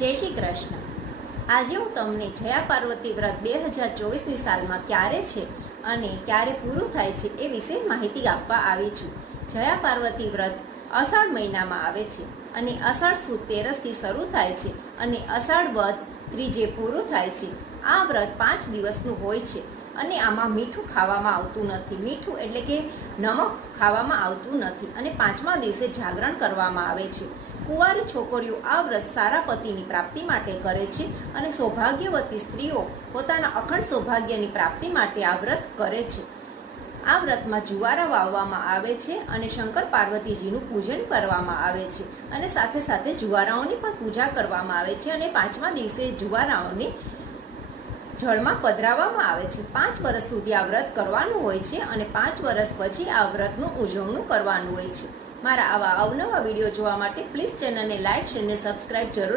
જય શ્રી કૃષ્ણ। આજે હું તમને જયા પાર્વતી વ્રત 2024ની સાલમાં ક્યારે છે અને ક્યારે પૂરું થાય છે એ વિશે માહિતી આપવા આવી છું। જયા પાર્વતી વ્રત અષાઢ મહિનામાં આવે છે અને અષાઢ સુદ તેરસથી શરૂ થાય છે અને અષાઢ વદ ત્રીજે પૂરું થાય છે। આ વ્રત 5 દિવસનું હોય છે અને આમાં મીઠું ખાવામાં આવતું નથી। મીઠું એટલે કે નમક ખાવામાં આવતું નથી અને 5મા દિવસે જાગરણ કરવામાં આવે છે। કુંવારી છોકરીઓ આ વ્રત સારા પતિની પ્રાપ્તિ માટે કરે છે અને સૌભાગ્યવતી સ્ત્રીઓ પોતાના અખંડ સૌભાગ્યની પ્રાપ્તિ માટે આ વ્રત કરે છે। આ વ્રતમાં જુવારા વાવવામાં આવે છે અને શંકર પાર્વતીજીનું પૂજન કરવામાં આવે છે અને સાથે સાથે જુવારાઓની પણ પૂજા કરવામાં આવે છે અને 5મા દિવસે જુવારાઓને જળમાં પધરાવવામાં આવે છે। 5 વર્ષ સુધી આ વ્રત કરવાનું હોય છે અને 5 વર્ષ પછી આ વ્રતનું ઉજવણું કરવાનું હોય છે। મારા આવા અવનવા વિડીયો જોવા માટે પ્લીઝ ચેનલને લાઇક, શેર અને સબસ્ક્રાઇબ જરૂર